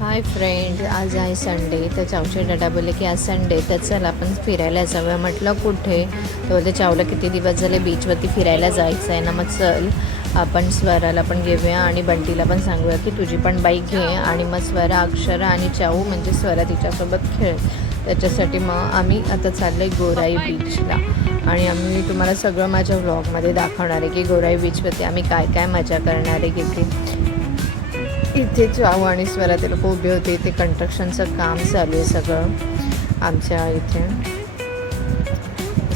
Hi friend, आज आहे Sunday. तर चावचे दादा बोलले की आज संडे तर चल आपण फिरायला जाऊया. म्हटलं कुठे? तर बोलते चावला किती दिवस झाले बीचवरती फिरायला जायचं आहे ना, मग चल आपण स्वराला पण घेऊया आणि बंटीला पण सांगूया की तुझी पण बाईक घे आणि मग स्वरा, अक्षरा आणि चाऊ म्हणजे स्वरा तिच्यासोबत खेळ. त्याच्यासाठी मग आम्ही आता चाललो आहे गोराई बीचला आणि आम्ही तुम्हाला सगळं माझ्या व्लॉगमध्ये दाखवणार आहे की गोराई बीचवरती आम्ही काय काय मजा करणार आहे. इथे चाऊ आणि स्वरा ते लोक उभे होते. इथे कंस्ट्रक्शनचं काम चालू आहे सगळं आमच्या इथे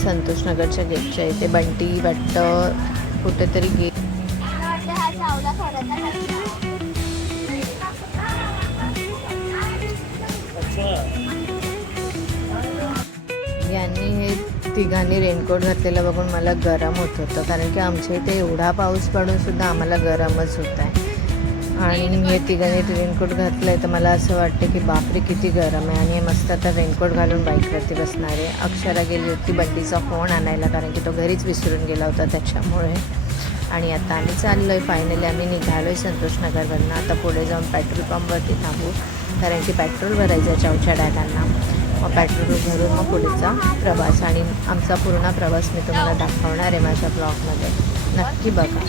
संतोषनगरच्या गेटच्या इथे. बंटी वाटतं कुठेतरी गेट यांनी हे तिघांनी रेनकोट घातलेलं बघून मला गरम होत होतं, कारण की आमच्या इथे एवढा पाऊस पडूनसुद्धा आम्हाला गरमच होत आहे. आणि मी हे तिघांनी रेनकोट घातलं आहे तर मला असं वाटतं की बापरे किती गरम आहे. आणि मस्त आता रेनकोट घालून बाईकवरती बसणार आहे. अक्षरा गेली होती बंटीचा फोन आणायला, कारण की तो घरीच विसरून गेला होता त्याच्यामुळे. आणि आता आम्ही चाललो आहे. फायनली आम्ही निघालो आहे संतोषनगरवरनं. आता पुढे जाऊन पेट्रोल पंपवरती थांबू, कारण की पेट्रोल भरायचं आहे चावच्या डॅडांना. मग पेट्रोल भरून मग पुढचा प्रवास आणि आमचा पूर्ण प्रवास मी तुम्हाला दाखवणार आहे माझ्या ब्लॉगमध्ये. नक्की बघा.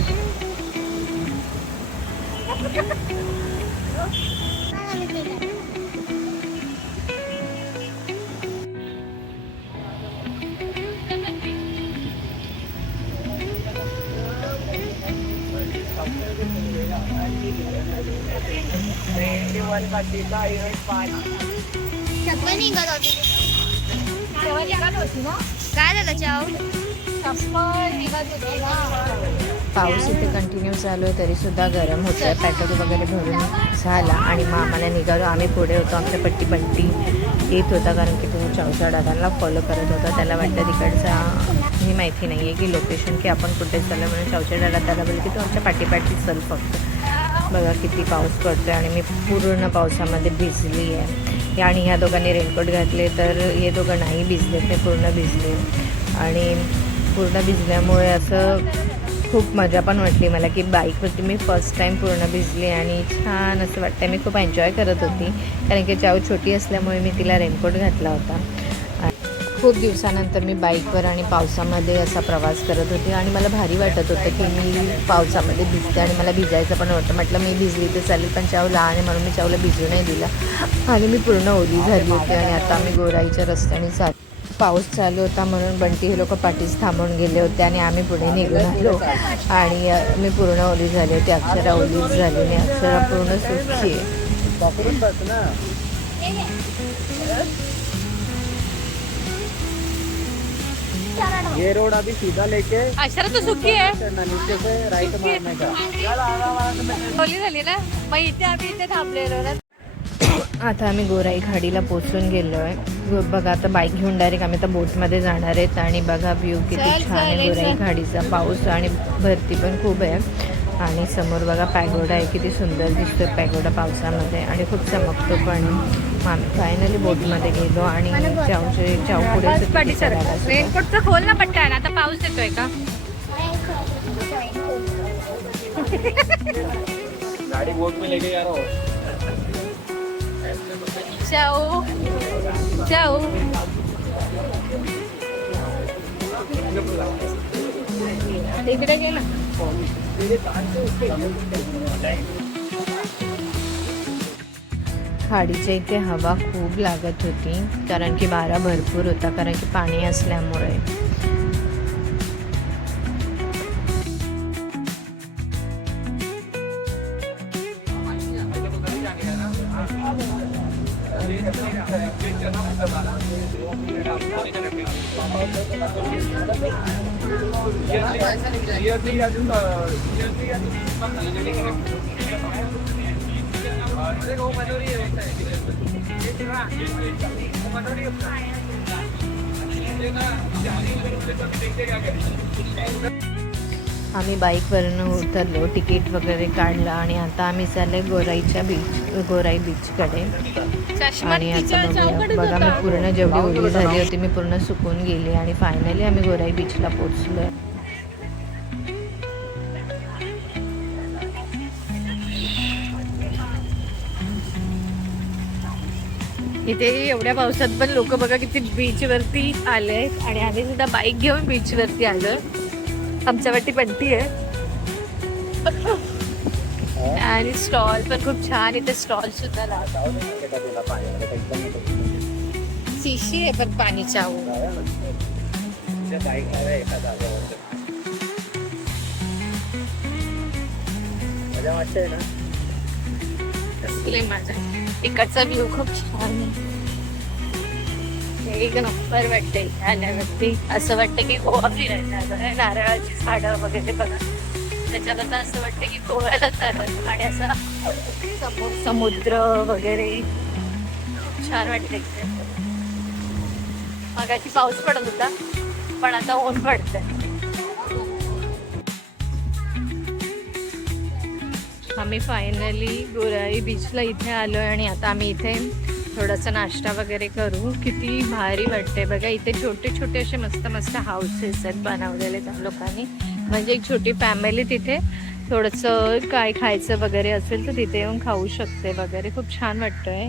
काय झालं चाव? पाऊस इथे कंटिन्यू चालू आहे तरीसुद्धा गरम होतं आहे. पेट्रोल वगैरे भरून झाला आणि मग आम्हाला निघालो. आम्ही पुढे होतो. आमच्या पट्टी बंटी येत होता, कारण की तो चावच्या दादांना फॉलो करत होता. त्याला वाटतं तिकडचा ही माहिती नाही आहे की लोकेशन की आपण कुठे चाललं, म्हणून चावच्या दादा त्याला बोलले की तू आमच्या पाठी चल फक्त. बघा किती पाऊस पडतो आहे आणि मी पूर्ण पावसामध्ये भिजली आहे. आणि ह्या दोघांनी रेनकोट घातले तर हे दोघं नाही भिजले, ते पूर्ण भिजले. आणि पूर्ण भिजल्यामुळे असं खूप मजा पण वाटली मला की बाईकवरती मी फर्स्ट टाईम पूर्ण भिजली आणि छान असं वाटतं. मी खूप एन्जॉय करत होती, कारण की चाऊ छोटी असल्यामुळे मी तिला रेनकोट घातला होता. खूप दिवसानंतर मी बाईकवर आणि पावसामध्ये असा प्रवास करत होते आणि मला भारी वाटत होतं की मी पावसामध्ये भिजते आणि मला भिजायचं पण होतं. म्हटलं मी भिजली तर चालेल, पण चाऊ लहान आहे म्हणून मी चाऊला भिजू नाही दिलं आणि मी पूर्ण ओली झाली होती. आणि आता आम्ही गोराईच्या रस्त्याने पाऊस चालू होता म्हणून बंटी हे लोक पाठीस थांबून गेले होते आणि आम्ही पुढे निघून आलो. आणि मी पूर्ण ओली झाली होती. अक्षरा ओलीच झाली आणि अक्षरा पूर्ण सुखी आहे. ये रोड अभी सीधा लेके अक्षरा तो सुखी आहे, नीचे से राइट मारने का. ओली झाली ना. मग इथे आम्ही इथे थांबलेलो ना. आता आम्ही गोराई खाडीला पोचून गेलो आहे. बघा आता बाईक घेऊन डायरेक्ट आम्ही आता बोटमध्ये जाणार आहेत. आणि बघा व्ह्यू किती छान आहे गोराई खाडीचा. पाऊस आणि भरती पण खूप आहे. आणि समोर बघा पॅगोडा आहे, किती सुंदर दिसतो पॅगोडा पावसामध्ये आणि खूप चमकतो पण. मग आम्ही फायनली बोटमध्ये गेलो आणि चाऊ पुढे रेनकोटचं खोल ना पटकन, आता पाऊस येतोय का? गाड़ी बोट में लेके जा रहा हूँ. चाऊ चाऊ इकडे गेला. खाडीच्या इथे हवा खूप लागत होती, कारण की वारा भरपूर होता, कारण की पाणी असल्यामुळे. आम्ही बाईकवरनं उतरलो, तिकीट वगैरे काढलं आणि आता आम्ही चालले गोराई बीचकडे. आणि आता बघा मी पूर्ण जेवढी ओली झाली होती मी पूर्ण सुकून गेली आणि फायनली आम्ही गोराई बीचला पोचलो. इथे एवढ्या पावसात पण लोक बघा किती बीच वरती आले आणि आम्ही सुद्धा बाईक घेऊन बीच वरती आलोय. आमच्यावरती बंटी आहे आणि स्टॉल पण खूप छान इथे स्टॉल सुद्धा लावतात. शिशी आहे पण पाणी चावू. मजा वाटते ना. माझा इकडचा व्ह्यू खूप छान आहे. एक नंबर वाटते इथे आल्यावरती. असं वाटतं की गोवा फिरायला आलं. नारळाची झाडं वगैरे बघा त्याच्याबद्दल असं वाटतं की गोव्यालाच आलं. आणि असं समुद्र वगैरे छान वाटतं इथे. मगाशी पाऊस पडत होता पण आता ऊन पडतंय. आम्ही फायनली गोराई बीचला इथे आलो आहे आणि आता आम्ही इथे थोडासा नाश्ता वगैरे करू. किती भारी वाटते बघा. इथे छोटे छोटे असे मस्त मस्त हाऊसेस आहेत बनवलेले त्या लोकांनी. म्हणजे एक छोटी फॅमिली तिथे थोडंसं काय खायचं वगैरे असेल तर तिथे येऊन खाऊ शकते वगैरे. खूप छान वाटतंय.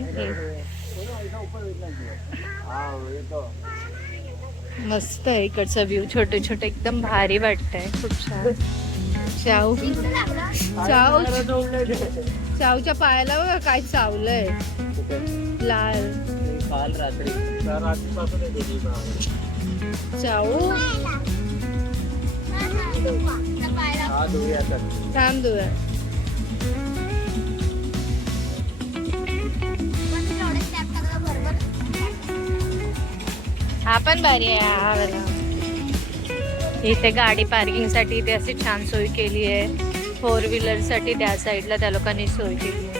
मस्त आहे इकडचा व्ह्यू. छोटे छोटे एकदम भारी वाटतंय. खूप छान. चाऊ चाऊच्या पायाला बघा काय चावलंय लाल. काल रात्री चाऊ थांब धुया. हा पण भारी आहे. हा बघा इथे गाडी पार्किंग साठी इथे अशी छान सोय केली आहे. 4 व्हीलर साठी त्या साईडला त्या लोकांनी सोय केली आहे.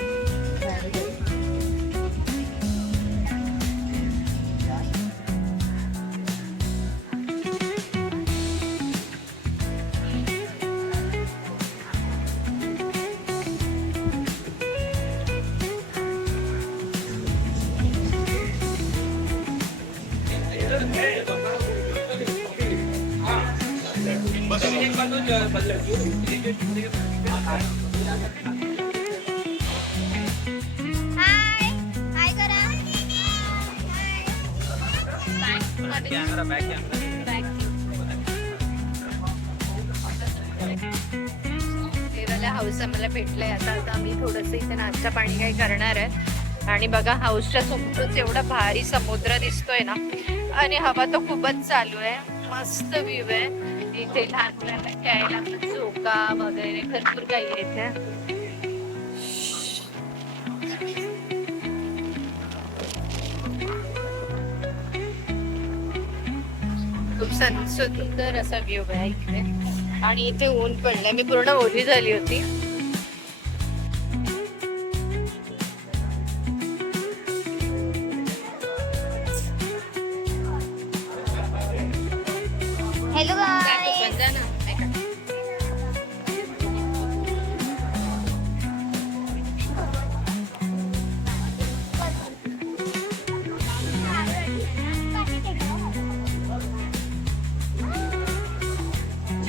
हाऊस आम्हाला भेटलंय. आता आम्ही थोडंसं इथे नाश्ता पाणी काही करणार आहे. आणि बघा हाऊसच्या समोरच एवढा भारी समुद्र दिसतोय ना आणि हवा तर खूपच चालू आहे. मस्त व्ह्यू आहे. इथे लहान मुलांना खेळायला झोका वगैरे भरपूर काही आहे इथे. खूप सुंदर असा व्ह्यू आहे इथे. आणि इथे ऊन पडलंय. मी पूर्ण ओली झाली होती. हॅलो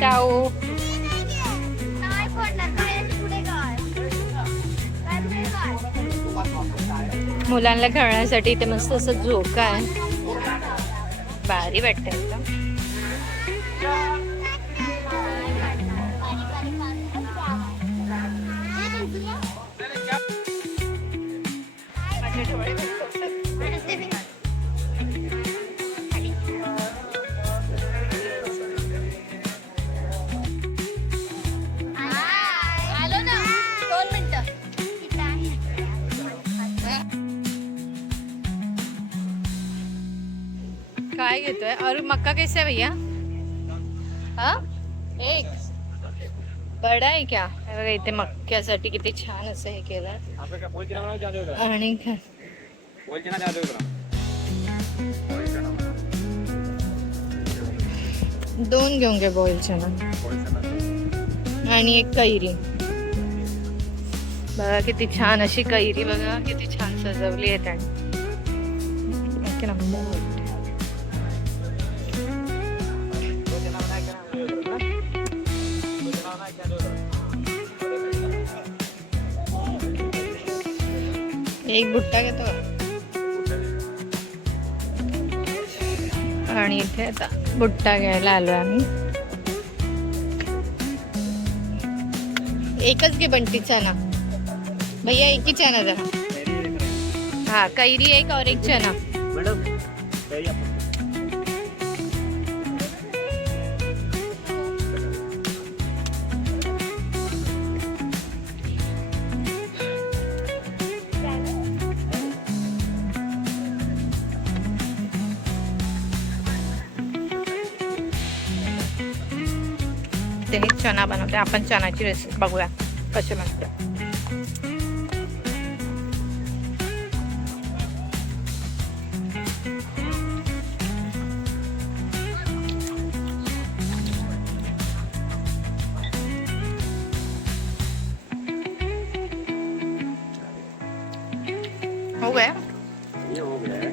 चाऊ मुलांना खेळण्यासाठी इथे मस्त असं झोका आहे. भारी वाटतंय एकदम. काय घेतोय? और मक्का कैसे है भैया? हाँ एक बडा आहे क्या? बघा इथे मक्क्यासाठी किती छान असं हे केलं. आणि 2 घेऊन घे बॉईल चना आणि 1 कैरी. बघा किती छान अशी कैरी. बघा किती छान सजवली आहे त्याने. एक भुट्टा घेतो. आणि इथे आता बुट्टा घ्यायला आलो आम्ही. एकच घे बंटी चना भैया, एक ही चना जरा. हाँ कैरी एक और एक चना. मॅडम ते चना बनवते. आपण चनाची रेसिपी बघूया कशी बनवते. हो गया. ये हो गया है.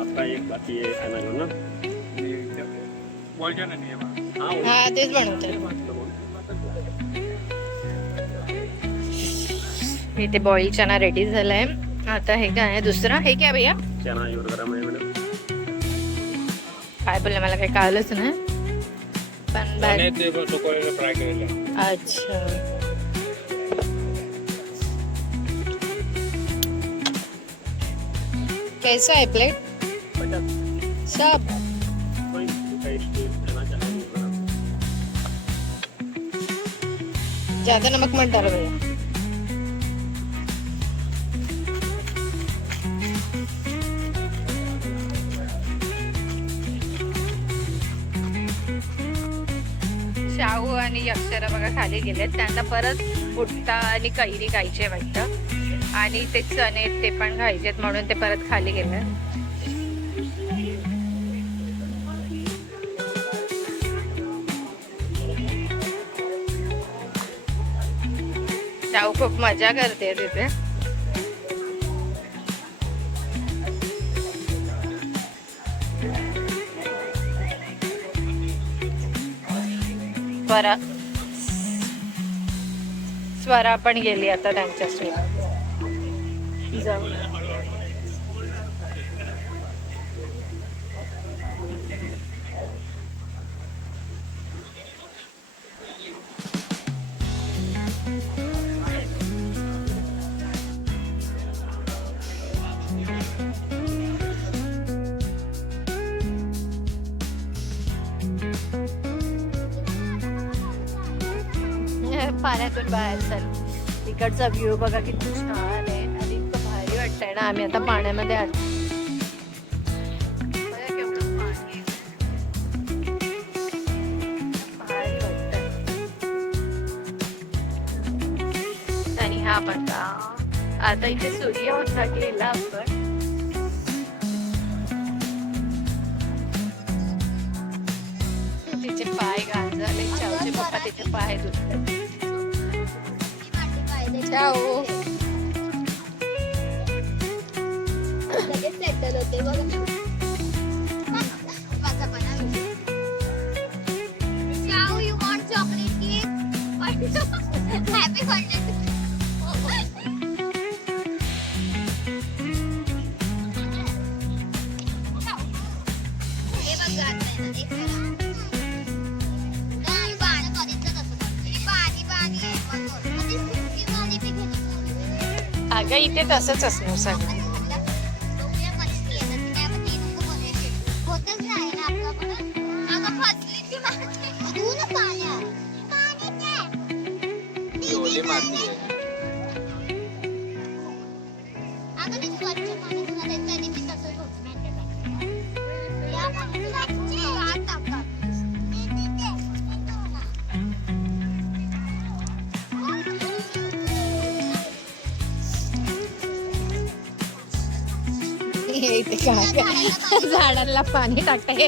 आपका एक बाकी है खाना जो ना हाँ हा तेच बनवते. इथे बॉईल चना रेडी झालाय. आता हे काय आहे दुसरा, हे काय भैया चना यूज गरम है मैडम. काय बोलले मला काही कळलंच नाही. पण अच्छा कैसा है प्लेट सब. ज्यादा नमक मत डालो भैया. शाहू आणि अक्षरा बघा खाली गेलेत. त्यांना परत बुट्टा आणि कैरी खायचे वाटतं आणि ते चणे ते पण खायचेत म्हणून ते परत खाली गेले. शाहू खूप मजा करते तिथे. स्वरा पण गेली आता त्यांच्यासोबत जाऊ. पाण्यातून बाहेर चल. इकडचा व्ह्यू बघा किती छान आहे आणि इतकं भारी वाटतंय ना. आम्ही आता पाण्यामध्ये आलो. बघा केवढं पाणी आहे. भारी वाटतंय. आणि हा बघा आता इथे सूर्य होता गेला आपण. तिचे पाय घाण झाले. चावचे पप्पा तिचे पाय दुखतात. Ciao. लगेच सेटल होते बघ. Ciao, you want chocolate cake? Happy birthday. हे बघ गात आहे ना, देख जरा. नाही पाणी कधीच तसं करते. पाणी पाणी आहे पण ती सुकी पाणी बी घेतो. अगं इथे तसंच असणार सगळं. इथे काय झाडांना पाणी टाकते.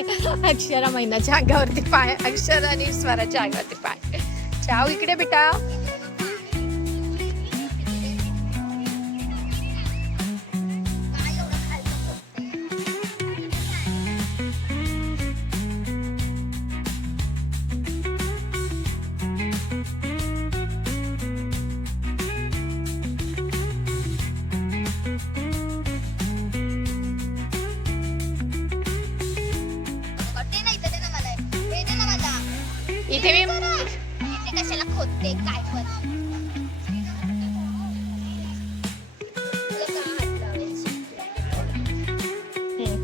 अक्षरा महिन्याच्या अंगावरती पाय, अक्षर आणि स्वराच्या अंगावरती पाय. चाव इकडे बेटा. इथे मी ते कशाला खोदते काय पण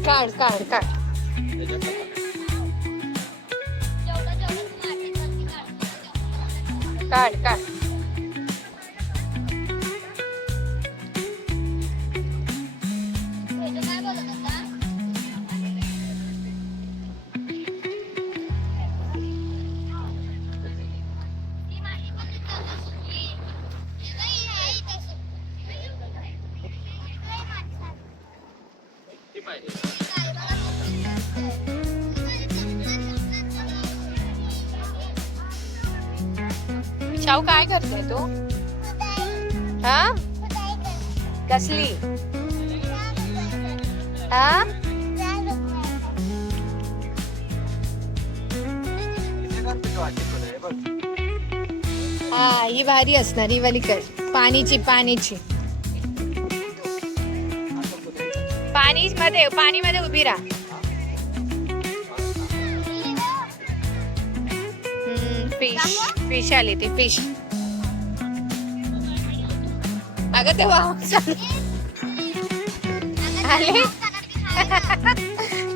काढ काढ काढ. जेवढं तू मातीवरती काढते, काढ काढ. तेवढं काय बोलत होता? ती माती पण तिथं सुकली. नाही, आहे इथं सुकली. लय माती झाली. ती काय बघा सुकली असते. शाहू काय करतोय तू? हा कसली? हा हा ही भारी असणार ही वाली कर. पाणीची पाणीची पाणी मध्ये उभी राहा. फिश आली ती फिश. अगं ते वाव आले.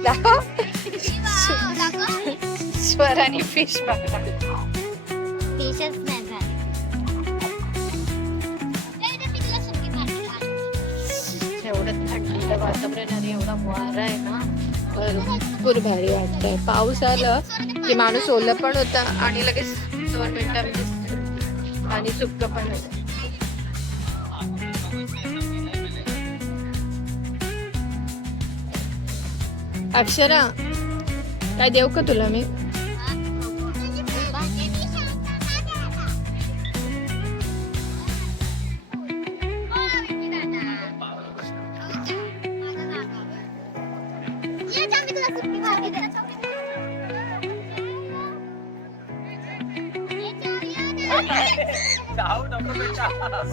दाखव. स्वर आणि फिश बघा. फिशच नाही झाली. एवढं थंडीचं वातावरण आणि एवढा वारा आहे ना भरपूर भारी वाटतंय. पाऊस आलं की माणूस ओलं पण होता आणि लगेच 2 मिनिटांमध्ये आणि सुक्क पण होतं. अक्षरा काय देऊ का तुला मी?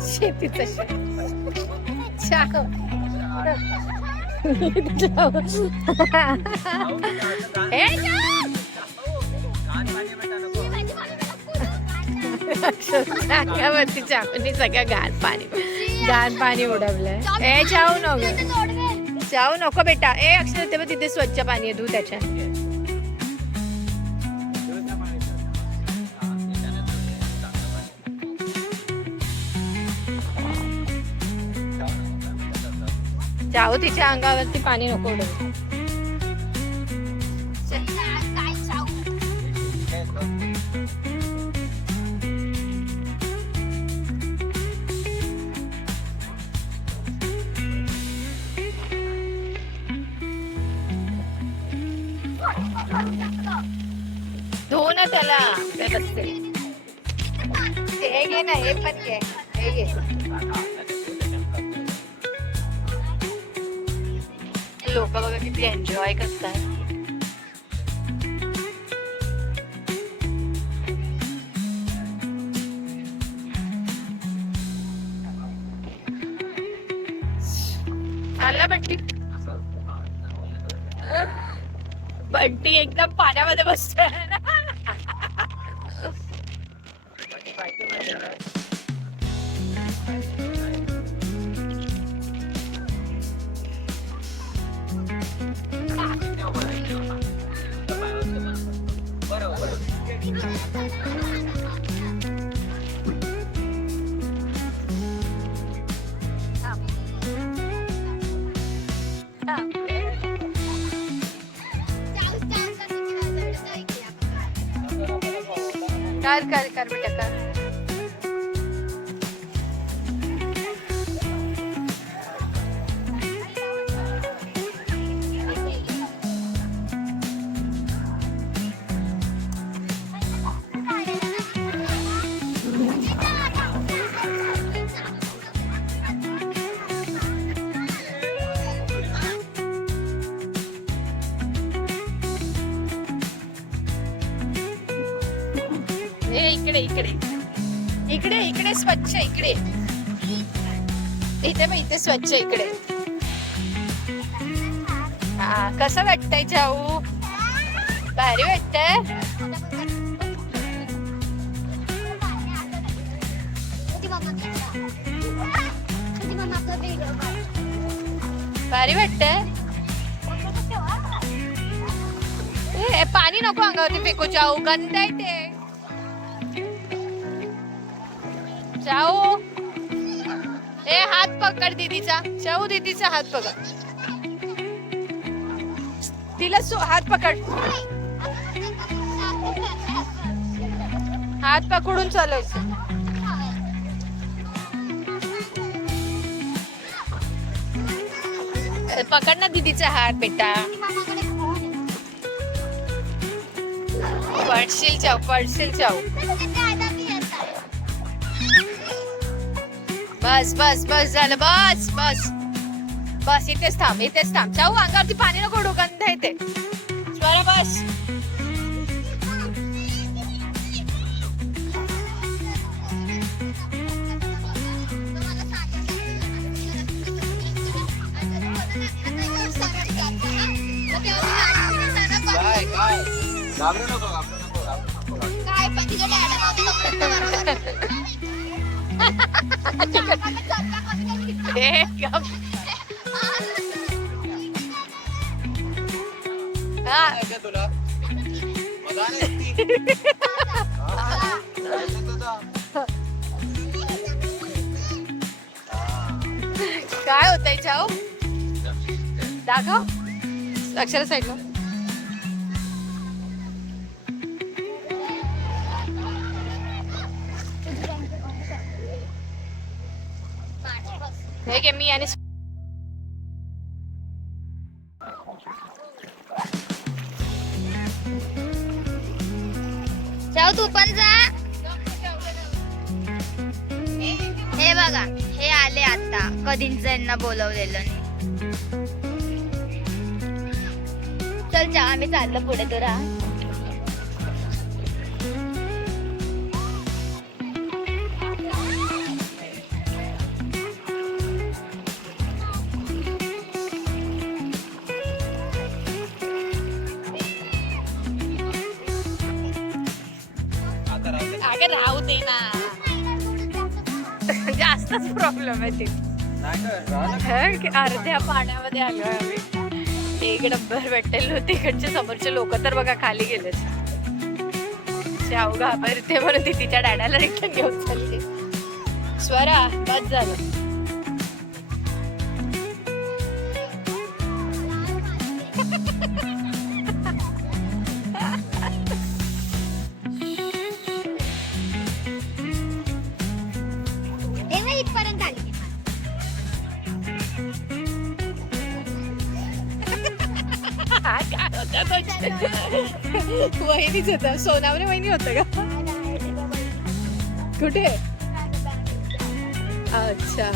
शेतीचं सांगावरती चाकूनी सगळं घाण पाणी उडवलंय. ए जाऊ नको जाऊ नको बेटा. ए अक्षर तेव्हा तिथे स्वच्छ पाणी आहे तू त्याच्या. जाऊ तिच्या अंगावरती पाणी नको उडवू. धुवू ना त्याला व्यवस्थित. हे घे ना हे पण घे. हे घे. लोक बघा किती एन्जॉय करतात. आला बंटी. बंटी एकदम पाण्यामध्ये बसतोय. कर बेटा कर. इकडे इकडे इकडे इकडे स्वच्छ इकडे. इथे मग इथे स्वच्छ इकडे. हा कसं वाटतंय जाऊ? भारी वाटतंय. भारी वाटतंय. ए, पाणी नको अंगावरती फेकू. जाऊ गंध आहे ते. जाऊ ए हात पकड दीदीचा. जाऊ दीदीचा हात पकड. तिला हात पकड. हात पकडून चालायचं. पकड ना दीदीचा हात बेटा. पडशील जाऊ, पडशील जाऊ. बस बस बस झालं. बस बस बस. इथेच थांब, इथेच थांब. जाऊ अंगावरती पाणी नको उडू. गंध येते. स्वरा बस. काय होतंय जाऊ. दाखव अक्षरा साईडला. हे घे मी आणि जाऊ तू पण जा. हे बघा हे आले आता. कधीच यांना बोलवलेलं नाही. चल जा आम्ही चाललो पुढे. तो राहा. अगं राहू दे ना. जास्तच प्रॉब्लेम आहे ते. अर्ध्या पाण्यामध्ये आलोय आम्ही. एक डब्बर भेटेल होते. इकडचे समोरचे लोक तर बघा खाली गेले. शाव घाबरते म्हणून ती तिच्या डॅडाला रिटर्न घेऊन चालली. स्वरा बस झालं. इथपर्यंत आली. वहिनीच होत. सोनावणे वहिनी होत का. कुठे. अच्छा.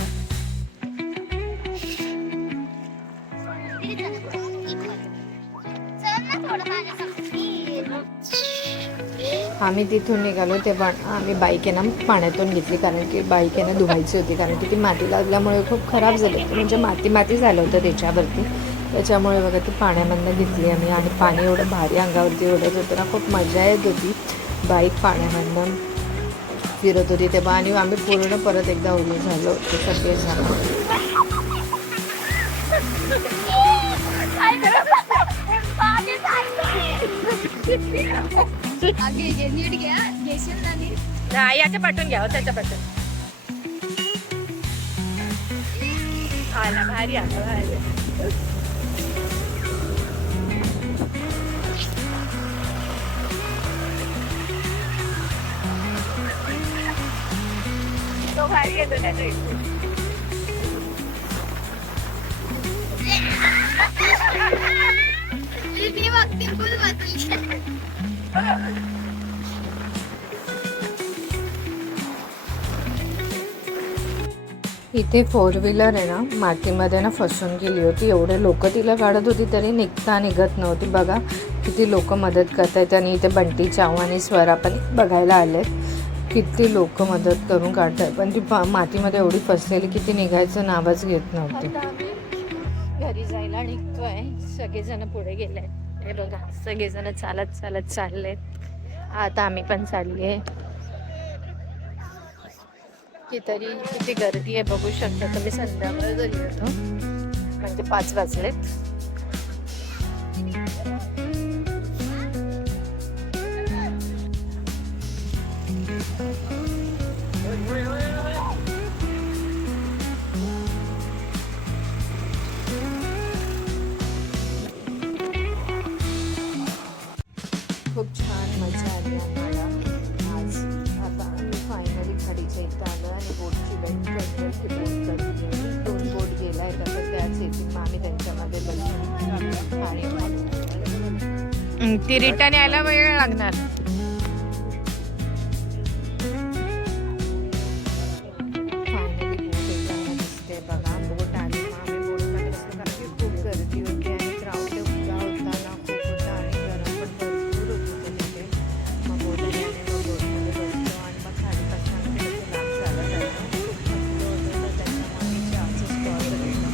आम्ही तिथून निघालो तेव्हा आम्ही बाईक आहे ना पाण्यातून घेतली. कारण की बाईक आहे ना धुवायची होती. कारण की ती माती लागल्यामुळे खूप खराब झाली होती. म्हणजे माती माती झालं होतं त्याच्यावरती. त्याच्यामुळे बघा ती पाण्यामधनं घेतली आम्ही. आणि पाणी एवढं भारी अंगावरती उडत होतं ना. खूप मजा येत होती. बाईक पाण्यामधनं फिरत होती तेव्हा. आणि आम्ही पूर्ण परत एकदा ओले झालो होतो सगळे जण. याच्या पाठवून घ्या. त्याच्या पाठवून आला. भारी आला. भारी. तो भारी येतो त्याच्या. इथे 4 व्हीलर आहे ना मातीमध्ये ना फसून गेली होती. एवढे लोक तिला काढत होती तरी निघत नव्हती. बघा किती लोक मदत करत आहेत. आणि इथे बंटी, चाऊ आणि स्वरा पण बघायला आले. किती लोक मदत करून काढतात. पण ती मातीमध्ये एवढी फसलेली की ती निघायचं नावच घेत नव्हती. घरी जायला निघतोय. सगळेजण पुढे गेले. हे बघा सगळेजण चालत चालत चालले. आता आम्ही पण चालली आहे. की तरी किती गर्दी आहे बघू शकता तुम्ही. संध्याकाळ घरी होतो म्हणजे 5 वाजलेत. खूप छान मजा आली आम्हाला आज. आता आम्ही फायनली खाडीच्या इथं आलो आणि बोटची वेट करतो की बोट करते. 2 बोट गेला आहे तर त्याच येतील. मग आम्ही त्यांच्यामध्ये बसतो आणि ती रिटर्न यायला वेळ लागणार. फायनली बोट येताना दिसते बघा. बोट आली. मग आम्ही बोटमध्ये बसलो कारण की खूप गर्दी होती आणि क्राऊड एवढा होता ना, खूप होता आणि गरम पण भरपूर होत होतं तिथे. मग बोट आली आणि मग बोटमध्ये बसलो आणि मग खाडीपासून आम्ही थोडंसं लांब चालत आलो. खूप थकलो होतो तर त्याच्यामुळे आम्ही चहाचं स्टॉल बघितलं.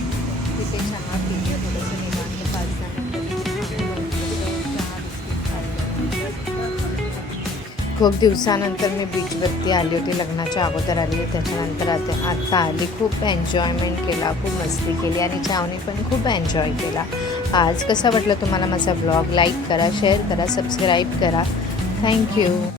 तिथे चहा पिले थोडंसं निवांत 5-10 मिनिटं चहा बिस्किट खाल्लं. खूप दिवसानंतर मी बीचवरती आली होती. लग्नाच्या अगोदर आली, त्याच्यानंतर आता आली. खूप एन्जॉयमेंट केला, खूप मस्ती केली आणि चावनी पण खूप एन्जॉय केला. आज कसा वाटलं तुम्हाला माझा ब्लॉग? लाईक करा, शेअर करा, सबस्क्राईब करा. थँक्यू.